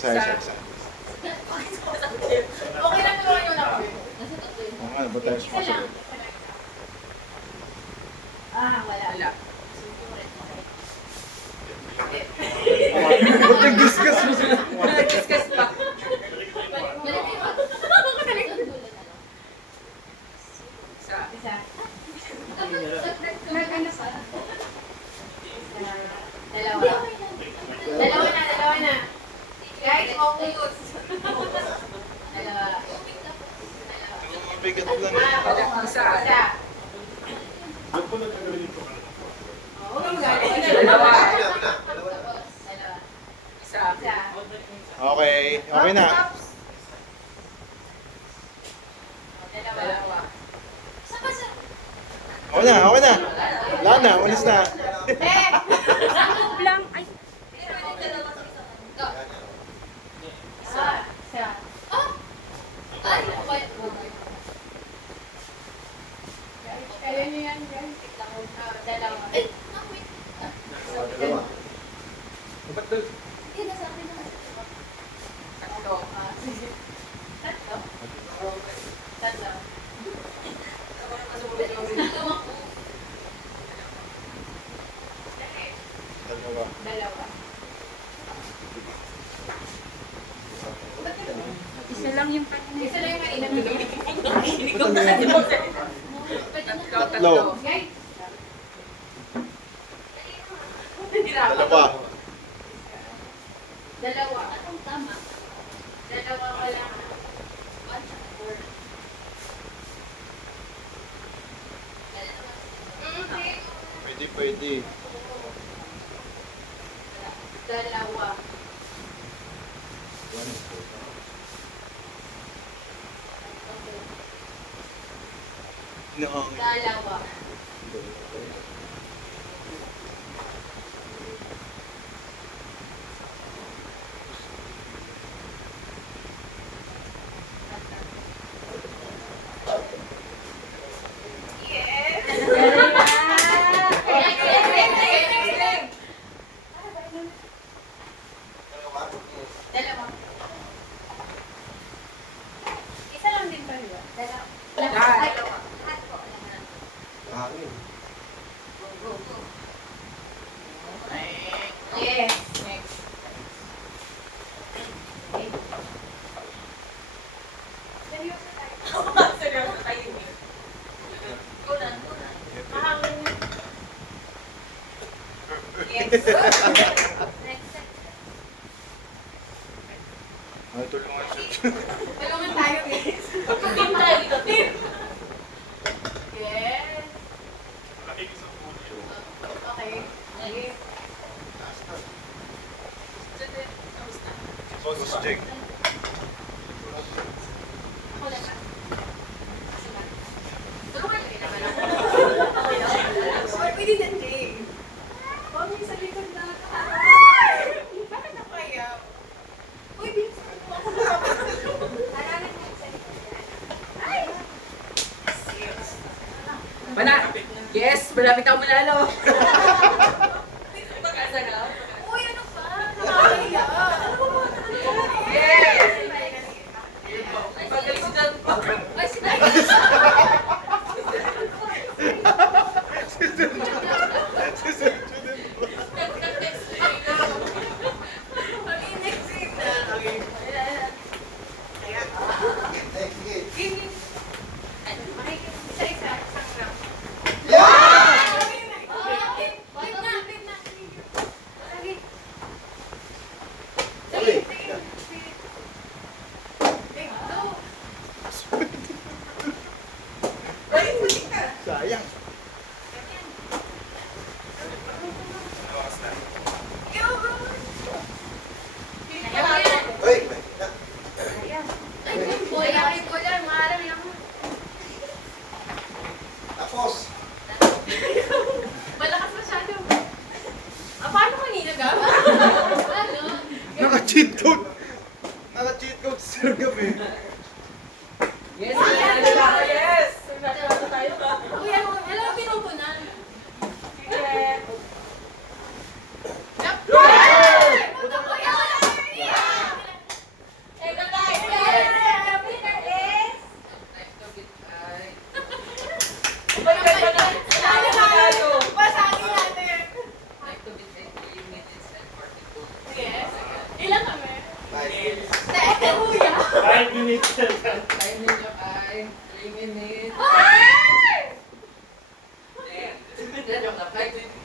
Isa. Okay lang naman yung number. Oo nga, ba tayo sumasagot? Wala. Nag-discuss mo sila. Nag-discuss pa. Isa. Dalawa na. Guys, focus. Dalawa. Bigat lang. Isa. Ba't po nagkagaling ito? Dalawa. Isa. Okay na. Dalawa. Okay na. Wala na, umalis na. Lang. Ay. Isa. Kaya niyo yan, guys. Dalawa. Dalawa. Tatlo. Dalawa. Isa lang yung kanina. Isa lang yung kanina. Tatlo. Guys. Dalawa. Dalawa. Anong tama? Dalawa wala. Pwede. Dalawa. Dalawa. Dalawa. Isa lang din pa rin. Dalawa. Dalawa. Yes. Next. Okay. Seryoso tayo. Seryoso tayo. Kunan. Mahangin na. Yes. Next. Ay, tulungan siya. Tulungan tayo, guys. Team tayo dito, team. Yes. Okay. Okay. Boss Jake. Ako na ka. Tulungan niyo naman ako. Or pwede na, Jake. Huwag niyo sa likod na. Bakit ako kaya? Uy, bilis mo ako. Haralan mo sa likod. Ay! Bana! Yes! Malapit ako manalo! Uy, ano ba? Nakakaya. Yes! Magaling si John po. Ay, sinay. Sayang. Tapos. Malakas masyado. Paano kanina ka? Ano? Naka-cheat code. Naka-cheat code si Sir Gab eh. Yes! Yes! Nagkakaroon tayo ba? Uy, alam mo, pinupunan. Yup. Kahit